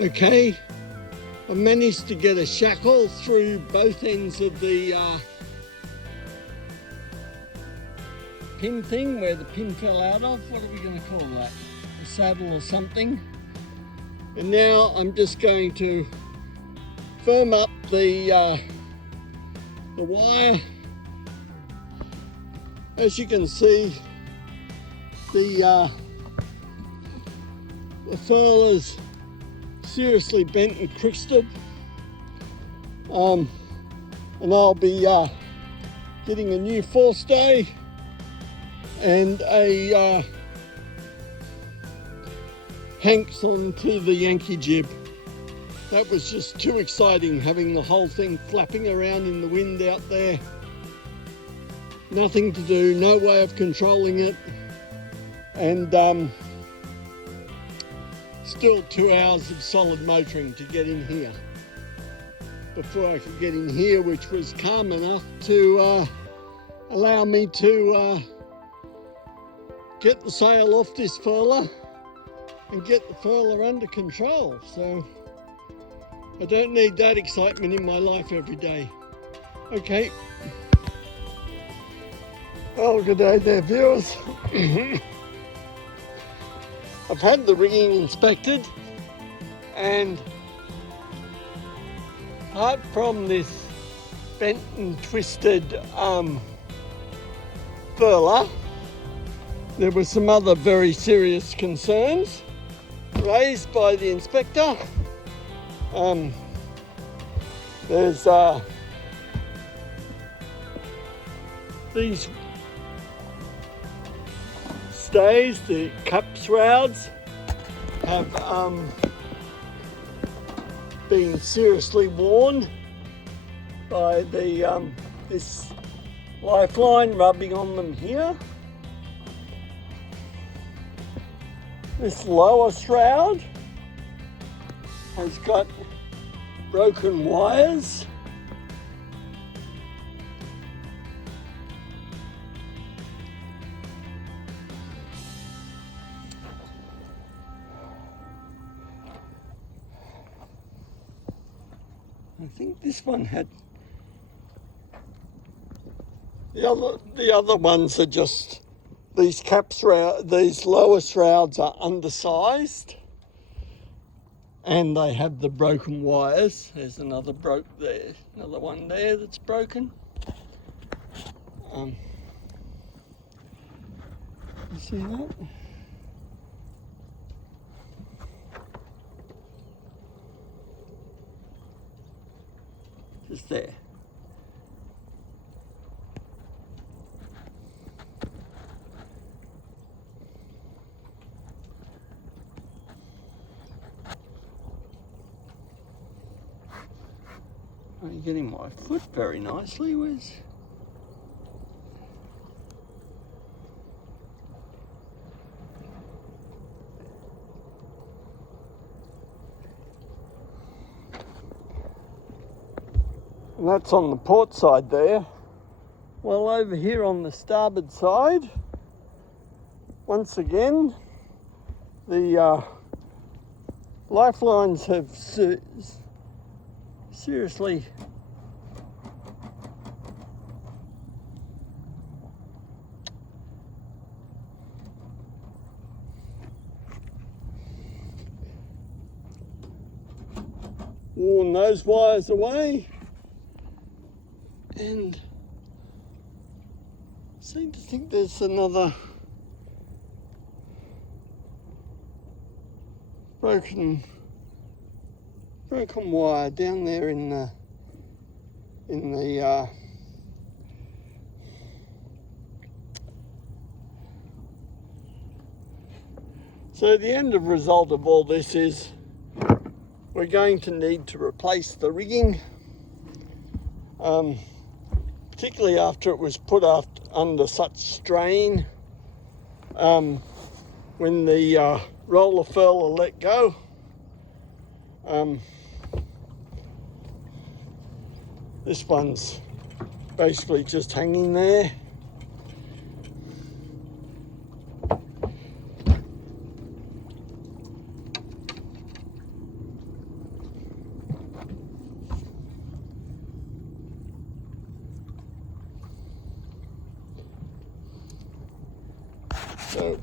Okay, I managed to get a shackle through both ends of the pin thing where the pin fell out of. What are we going to call that? A saddle or something. And now I'm just going to firm up the wire. As you can see, the furler's seriously bent and twisted, and I'll be getting a new Forestay and a hanks onto the Yankee jib. That was just too exciting, having the whole thing flapping around in the wind out there. Nothing to do, no way of controlling it, and still 2 hours of solid motoring to get in here. Before I could get in here, which was calm enough to allow me to get the sail off this furler and get the furler under control. So I don't need that excitement in my life every day. Okay. Well, good day there, viewers. I've had the rigging inspected, and apart from this bent and twisted furler, there were some other very serious concerns raised by the inspector. There's these stays, the cap shrouds, have been seriously worn by the this lifeline rubbing on them here. This lower shroud has got broken wires. I think this one had, the other ones are just, these cap shroud, these lower shrouds are undersized and they have the broken wires. There's another another one there that's broken. You see that? Just there. Are you getting my foot very nicely, Wiz? And that's on the port side there. Well, over here on the starboard side, once again, the lifelines have seriously worn those wires away, and I seem to think there's another broken wire down there in the so the end of result of all this is we're going to need to replace the rigging, particularly after it was put under such strain when the roller furler let go. This one's basically just hanging there. So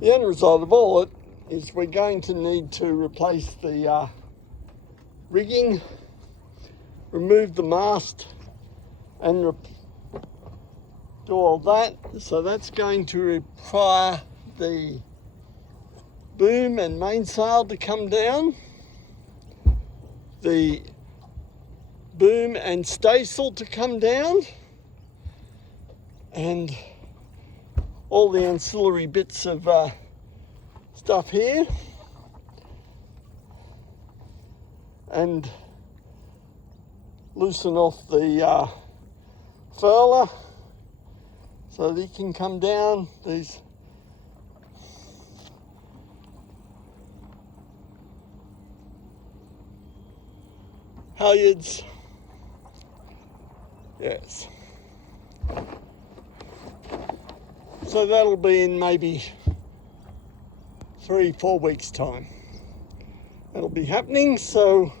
the end result of all it is we're going to need to replace the rigging, remove the mast, and do all that. So that's going to require the boom and mainsail to come down, the boom and staysail to come down, and all the ancillary bits of stuff here, and loosen off the furler so that he can come down. These halyards, yes. So that'll be in maybe 3-4 weeks' time. That'll be happening. So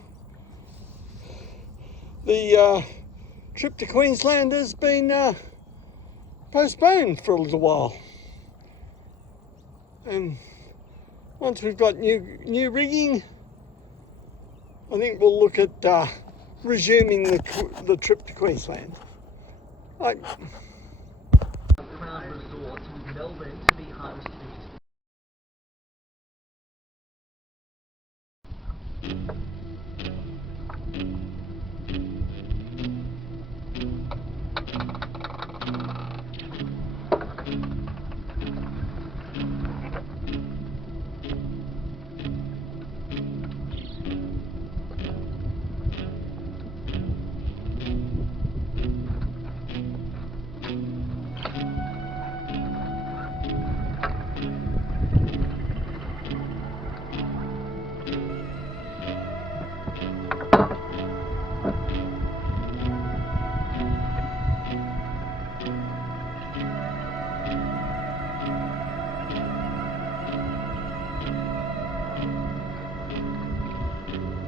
the trip to Queensland has been postponed for a little while. And once we've got new rigging, I think we'll look at resuming the trip to Queensland. Right. Around resorts in Melbourne to be harnessed to